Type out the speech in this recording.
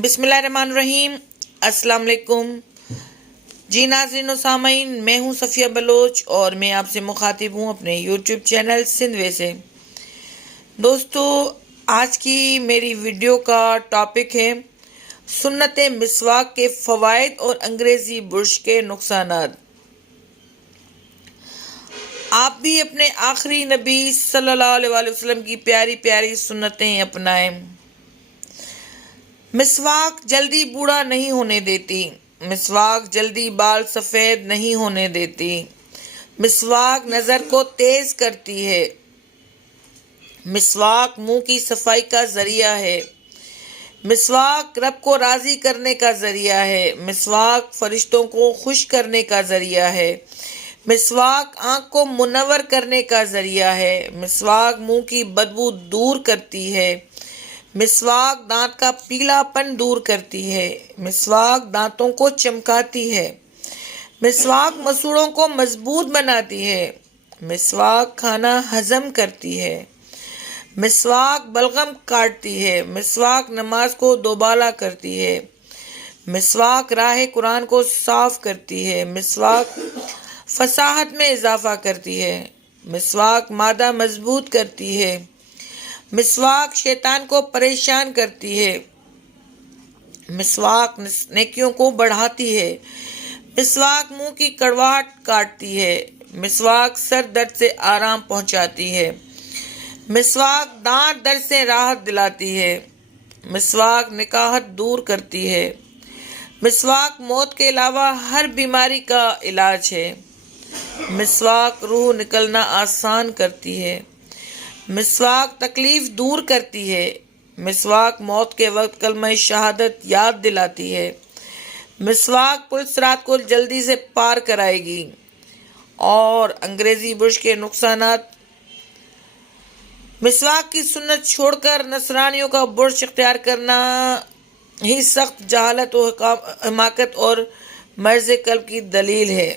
بسم اللہ الرحمن الرحیم۔ السلام علیکم جی ناظرین و سامعین، میں ہوں صفیہ بلوچ اور میں آپ سے مخاطب ہوں اپنے یوٹیوب چینل سندھوے سے۔ دوستو، آج کی میری ویڈیو کا ٹاپک ہے سنت مسواک کے فوائد اور انگریزی برش کے نقصانات۔ آپ بھی اپنے آخری نبی صلی اللہ علیہ وآلہ وسلم کی پیاری پیاری سنتیں اپنائیں۔ مسواک جلدی بوڑھا نہیں ہونے دیتی۔ مسواک جلدی بال سفید نہیں ہونے دیتی۔ مسواک نظر کو تیز کرتی ہے۔ مسواک منہ کی صفائی کا ذریعہ ہے۔ مسواک رب کو راضی کرنے کا ذریعہ ہے۔ مسواک فرشتوں کو خوش کرنے کا ذریعہ ہے۔ مسواک آنکھ کو منور کرنے کا ذریعہ ہے۔ مسواک منہ کی بدبو دور کرتی ہے۔ مسواک دانت کا پیلا پن دور کرتی ہے۔ مسواک دانتوں کو چمکاتی ہے۔ مسواک مسوڑوں کو مضبوط بناتی ہے۔ مسواک کھانا ہضم کرتی ہے۔ مسواک بلغم کاٹتی ہے۔ مسواک نماز کو دوبالا کرتی ہے۔ مسواک راہ قرآن کو صاف کرتی ہے۔ مسواک فصاحت میں اضافہ کرتی ہے۔ مسواک معدہ مضبوط کرتی ہے۔ مسواک شیطان کو پریشان کرتی ہے۔ مسواک نیکیوں کو بڑھاتی ہے۔ مسواک منہ کی کڑواہٹ کاٹتی ہے۔ مسواک سر درد سے آرام پہنچاتی ہے۔ مسواک دانت درد سے راحت دلاتی ہے۔ مسواک نکاہت دور کرتی ہے۔ مسواک موت کے علاوہ ہر بیماری کا علاج ہے۔ مسواک روح نکلنا آسان کرتی ہے۔ مسواک تکلیف دور کرتی ہے۔ مسواک موت کے وقت کلمہ شہادت یاد دلاتی ہے۔ مسواک پل صراط کو جلدی سے پار کرائے گی۔ اور انگریزی برش کے نقصانات: مسواک کی سنت چھوڑ کر نصرانیوں کا برش اختیار کرنا ہی سخت جہالت و حماقت اور مرض قلب کی دلیل ہے۔